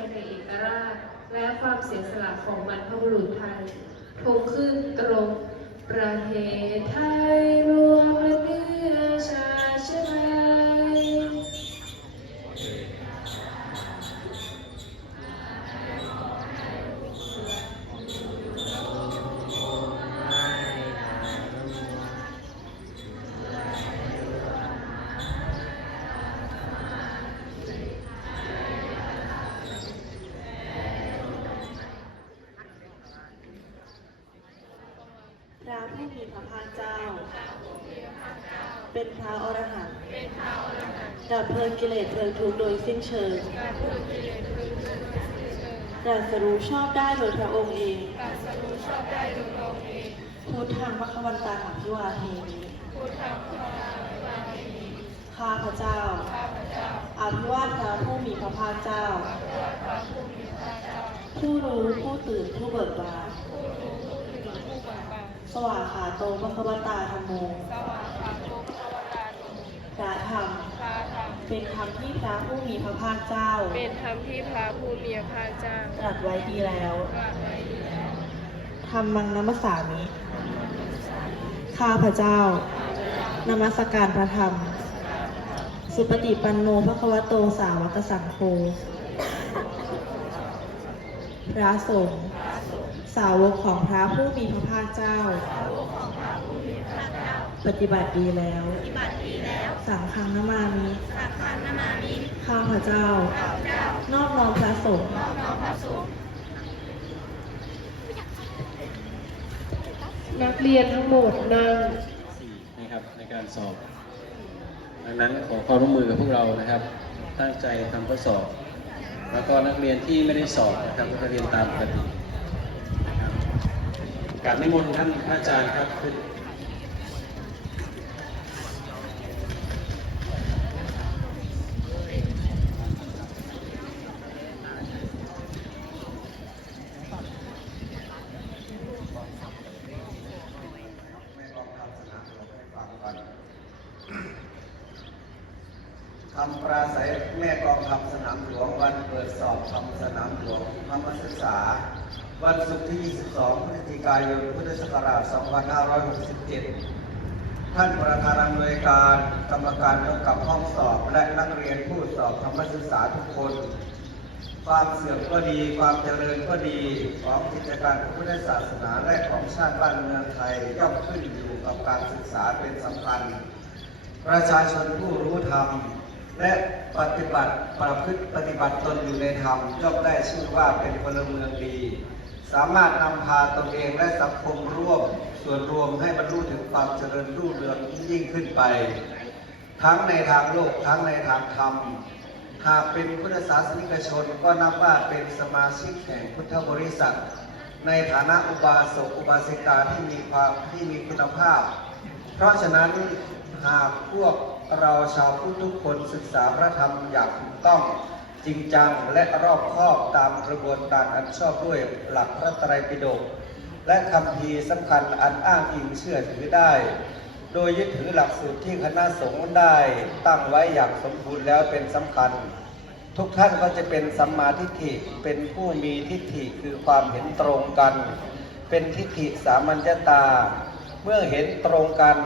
ยในเอกราช และความเสียสละของบรรพบุรุษไทยคงขึ้นตรงประเทศไทยรวมและเนื้อชาติชา เป็นพระอรหันต์ดับเพลิงกิเลสเพลิงทุกข์โดยสิ้นเชิงตรัสรู้ชอบได้โดยพระองค์เองพุทธังพระควันตาหังพิวาเทมิข้าพระเจ้าอาภิวาทพระผู้มีพระภาคเจ้า ผู้รู้ผู้ตื่นผู้เบิกบานสว่างขาโตพระควตาธรรมโม พระธรรม เป็นธรรมที่พระผู้มีพระภาคเจ้า เป็นธรรมที่พระผู้มีพระเจ้าตรัสไว้ดีแล้วตรัสไว้ดีแล้วธรรมังนัมสสามิข้าพระเจ้านมัสการพระธรรม สุปฏิปันโนพระควโตสาวกสังโฆพระสงฆ์สาวกของพระผู้มีพระภาคเจ้า ปฏิบัติดีแล้ว สังฆังนามามิข้าพระเจ้า นอบน้อมพระสงฆ์นักเรียนทั้งหมดนั่งสี่นะครับในการสอบ ดังนั้นขอความร่วมมือกับพวกเรานะครับ ตั้งใจทำข้อสอบ แล้วก็นักเรียนที่ไม่ได้สอบนะครับก็เรียนตามปกตินะครับกรารนิมนต์ท่านพระอาจารย์ครับขึ้น คำปราศัย แม่กองทัพสนามหลวงวันเปิดสอบทำสนามหลวงธรรมศึกษา วันศุกร์ที่ 22 พฤศจิกายน พุทธศักราช 2567 ท่านประธานอำนวยการกรรมการกำกับห้องสอบและนักเรียนผู้สอบธรรมศึกษาทุกคน ความเสื่อมก็ดี ความเจริญก็ดี ของกิจการพุทธศาสนาและของชาติบ้านเมืองไทยย่อมขึ้นอยู่กับการศึกษาเป็นสำคัญ ประชาชนผู้รู้ธรรม และปฏิบัติประพฤติปฏิบัติตนอยู่ในธรรมย่อมได้ชื่อว่าเป็นพลเมืองดี สามารถนำพาตนเองและสังคมร่วม ส่วนรวมให้บรรลุถึงความเจริญรุ่งเรืองยิ่งขึ้นไป ทั้งในทางโลกทั้งในทางธรรมหากเป็นพุทธศาสนิกชนก็นับว่าเป็นสมาชิกแห่งพุทธบริษัท ในฐานะอุบาสกอุบาสิกาที่มีความที่มีคุณภาพ เพราะฉะนั้นหากพวก เราชาวพุทธทุกคนศึกษาพระธรรมอย่างถูกต้อง จริงจังและรอบคอบตามกระบวนการอันชอบด้วยหลักพระไตรปิฎกและคำพีสำคัญอันอ้างอิงเชื่อถือได้ โดยยึดถือหลักสูตรที่คณะสงฆ์ได้ ตั้งไว้อย่างสมบูรณ์แล้วเป็นสำคัญ ทุกท่านก็จะเป็นสัมมาทิฏฐิเป็นผู้มีทิฏฐิคือความเห็นตรงกัน เป็นทิฏฐิสามัญญตา เมื่อเห็นตรงกัน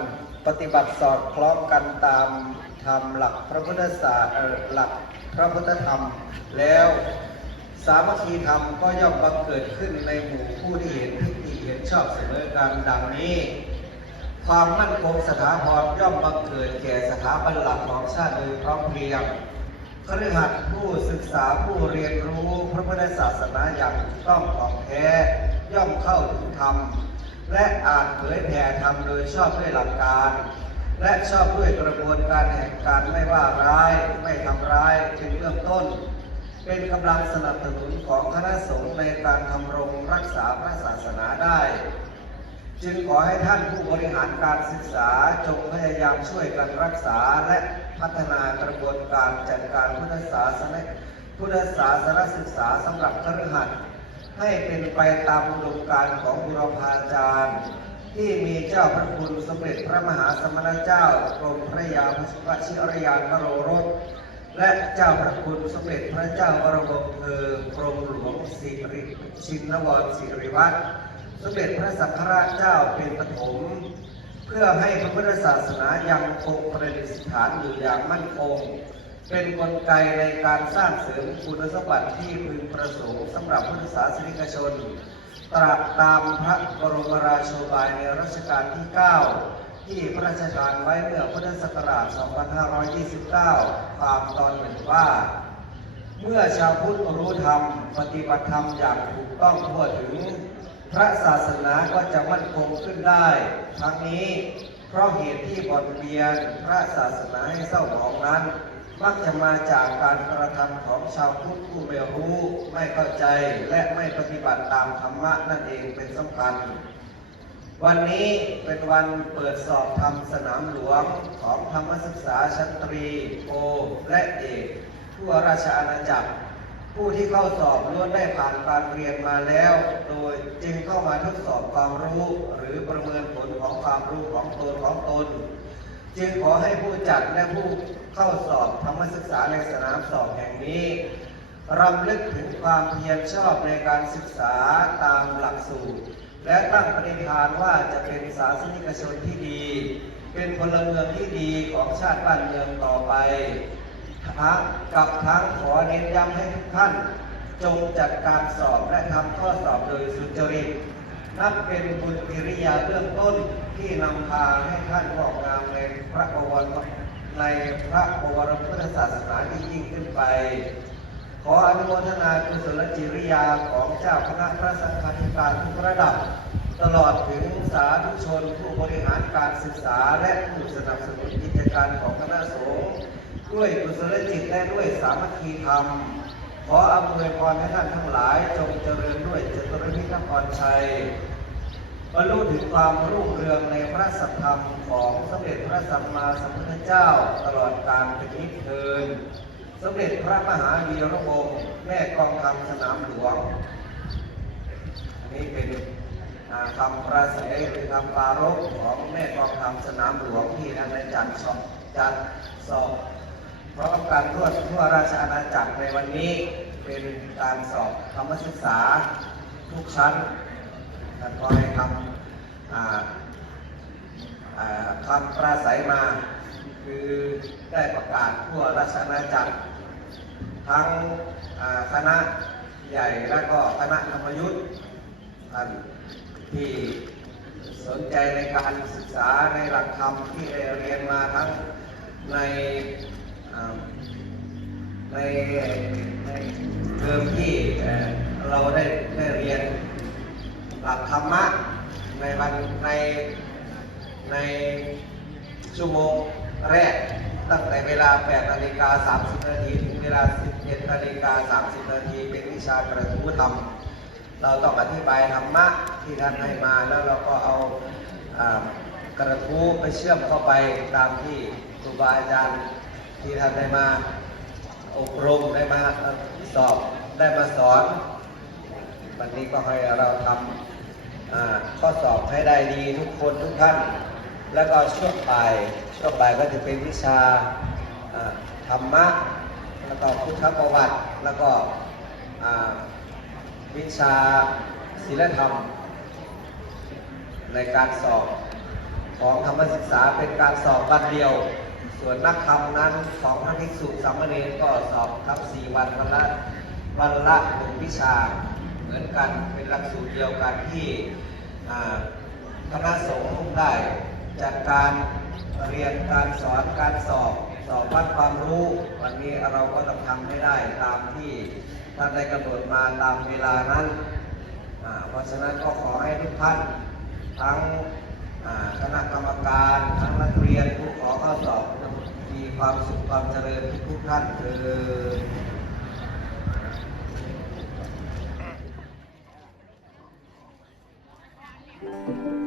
ปฏิบัติสอดคล้องกันตามธรรมหลักพระพุทธศาสตร์หลักพระพุทธธรรม แล้วสามัคคีธรรมก็ย่อมบังเกิดขึ้นในหมู่ผู้ที่เห็นทิฏฐิเห็นชอบเสมอกันดังนี้ ความมั่นคงสถาพรย่อมบังเกิดแก่สถาบันหลักของชาติโดยพร้อมเพรียงคฤหัสถ์ผู้ศึกษาผู้เรียนรู้พระพุทธศาสนาอย่างต้องของแท้ย่อมเข้าถึงธรรม และอาจเผยแผ่ธรรมโดยชอบด้วยหลักการ และชอบด้วยกระบวนการแห่งการไม่ว่าร้าย ไม่ทำร้ายเป็นเบื้องต้น เป็นกำลังสนับสนุนของคณะสงฆ์ในการทำรงรักษาพระศาสนาได้ จึงขอให้ท่านผู้บริหารการศึกษาจงพยายามช่วยกันรักษาและพัฒนากระบวนการจัดการพุทธศาสนาพุทธศาสนศึกษาสำหรับคฤหัสถ์ ให้เป็นไปตามอุดมการของบุรพาจารย์ ที่มีเจ้าพระคุณสมเด็จพระมหาสมณเจ้ากรมพระยาพระชิรยานพระโรรสและเจ้าพระคุณสมเด็จพระเจ้าบรมเธอกรมหลวงสิริชินวรสิริวัฒน์สมเด็จพระสังฆราชเจ้าเป็นปฐมเพื่อให้พระพุทธศาสนายังคงประดิษฐานอยู่อย่างมั่นคง เป็นกลไกในการสร้างเสริมคุณสมบัติที่พึงประสงค์สำหรับพุทธศาสนิกชน ตราบตามพระบรมราโชบายในรัชกาลที่ 9 ที่พระราชทานไว้เมื่อพุทธศักราช 2529ความตอนหนึ่งว่า เมื่อชาวพุทธรู้ธรรม ปฏิบัติธรรมอย่างถูกต้องทั่วถึง พระศาสนาก็จะมั่นคงขึ้นได้ ทั้งนี้เพราะเหตุที่บ่อนเบียนพระศาสนาให้เศร้าหมองนั้น มักจะมาจากการกระทำของชาวพุทธผู้ไม่รู้ไม่เข้าใจและไม่ปฏิบัติตามธรรมะนั่นเองเป็นสำคัญ วันนี้เป็นวันเปิดสอบธรรมสนามหลวงของธรรมศึกษาชั้นตรีโอและเอกทั่วราชอาณาจักร ผู้ที่เข้าสอบล้วนได้ผ่านการเรียนมาแล้ว โดยจึงเข้ามาทดสอบความรู้ หรือประเมินผลของความรู้ของตนของตน จึงขอให้ผู้จัดและผู้เข้าสอบธรรมศึกษาในสนามสอบแห่งนี้รำลึกถึงความเพียรชอบในการศึกษาตามหลักสูตร และตั้งปณิธานว่าจะเป็นศาสนิกชนที่ดี เป็นพลเมืองที่ดีของชาติบ้านเมืองต่อไปทั้งกับทั้งขอเน้นย้ำให้ทุกท่าน จงจัดการสอบและทำข้อสอบโดยสุจริตนับเป็นบุญกิริยาเบื้องต้นที่นำพาให้ท่านงอกงาม พระบวรในพระบวรพุทธศาสนาที่ยิ่งขึ้นไป ขออนุโมทนากุศลจิริยาของเจ้าคณะพระสังฆาธิการทุกระดับ ตลอดถึงสาธุชนผู้บริหารการศึกษาและผู้สนับสนุนกิจการของคณะสงฆ์ด้วยกุศลจิตและด้วยสามัคคีธรรมขออำนวยพรให้ท่านทั้งหลาย จงเจริญด้วยจตุรมิตรพรชัย บรรลุถึงความรุ่งเรืองในพระสัทธรรมของสมเด็จพระสัมมาสัมพุทธเจ้าตลอดกาลเป็นนิจเทินสมเด็จพระมหาวีระวงศ์แม่กองทัพสนามหลวงอันนี้เป็นคำประสัยหรือคำปารภของแม่กองทัพสนามหลวงที่ท่านได้จัดสอบจัดสอบพร้อมกันทั่วทั่วราชอาณาจักรในวันนี้เป็นการสอบธรรมศึกษาทุกชั้น ท่านก็ให้คำคำปราศัยมา คือได้ประกาศทั่วราชอาณาจักร ทั้งคณะใหญ่และก็คณะธรรมยุทธ์ท่านที่สนใจในการศึกษาในหลักธรรมที่ได้เรียนมาทั้งในในในเทอมที่เราได้ได้เรียน หลักธรรมะในวันในในชั่วโมงแรก ตั้งแต่เวลา 8 นาฬิกา 30 นาทีถึงเวลา 11 นาฬิกา 30 นาทีเป็นวิชากระทู้ธรรม เราต้องอธิบายธรรมะที่ท่านให้มาแล้วเราก็เอาอกระทู้ไปเชื่อมเข้าไปตามที่ครูบาอาจารย์ที่ท่านได้มาอบรมได้มาสอบได้มาสอน วันนี้ก็ให้เราทำอ่า ข้อสอบให้ได้ดีทุกคนทุกท่าน แล้วก็ช่วงบ่ายช่วงบ่ายก็จะเป็นวิชาธรรมะ แล้วก็พุทธประวัติ แล้วก็วิชาศีลธรรม ในการสอบของธรรมศึกษาเป็นการสอบวันเดียว ส่วนนักธรรมนั้นของพระภิกษุสามเณรก็สอบทั้งสี่วันวันละวันละหนึ่งวิชา มือนกันเป็นหลักสูตรเดียวกันที่คณะสงฆ์ได้จัดการเรียนการสอนการสอบสอบวัดความรู้วันนี้เราก็ต้องทำให้ได้ตามที่ท่านได้กำหนดมาตามเวลานั้นเพราะฉะนั้นก็ขอให้ทุกท่านทั้งคณะกรรมการทั้งนักเรียนผู้ขอเข้าสอบมีความสุขความเจริญทุกท่านเถิด เป็